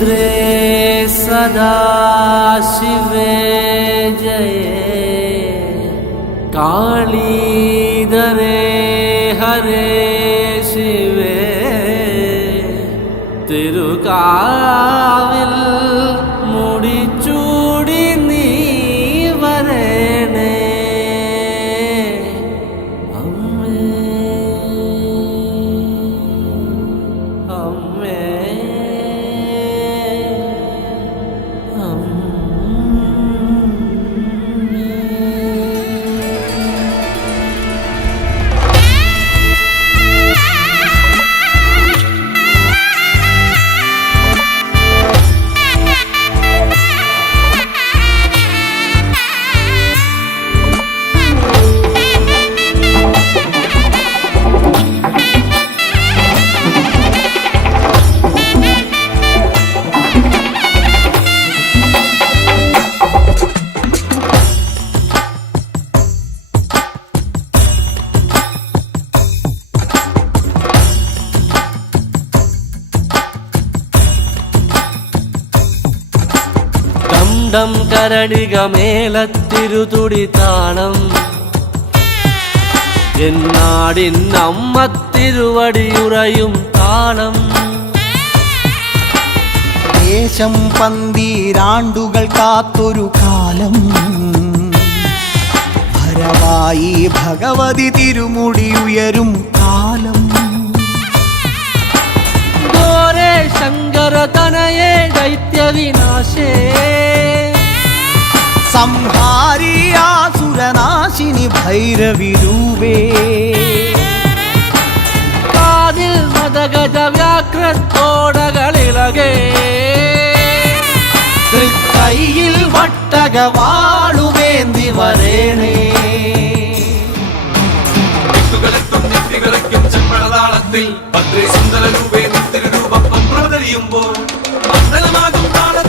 रुद्रे सदा शिवे जये कालीधरे हरे शिवे തിരുകാവിൽ മുടിച്ചൂടി നീ വരേണേ അമ്മേ അമ്മേ ഡം കരടിക മേലത്തിരുതുടി താളം എന്നാടിൻ അമ്മ തിരുവടിയുറയും താളം ദേശം പന്തീരാണ്ടുകൾ കാത്തൊരു കാലം ഭരവായി ഭഗവതി തിരുമുടി ഉയരും കാലം ഗോരേ ശങ്കര തനയേ ദൈത്യവിനാശേ സംഹാരിയാസുരനാശിനി ഭൈരവി രൂപേ കാതിൽ മദഗജ വ്യാഘ്രത്തോടകളിളകേ തൃക്കൈയിൽ വട്ടകവാളുവേന്തി വരേണേ ചെമ്പഴതാളത്തിൽ ഭദ്രേ സുന്ദര രൂപേ നിത്യരൂപം പ്രവതരിയുമ്പോൾ മണ്ഡലമാകും താളത്തിൽ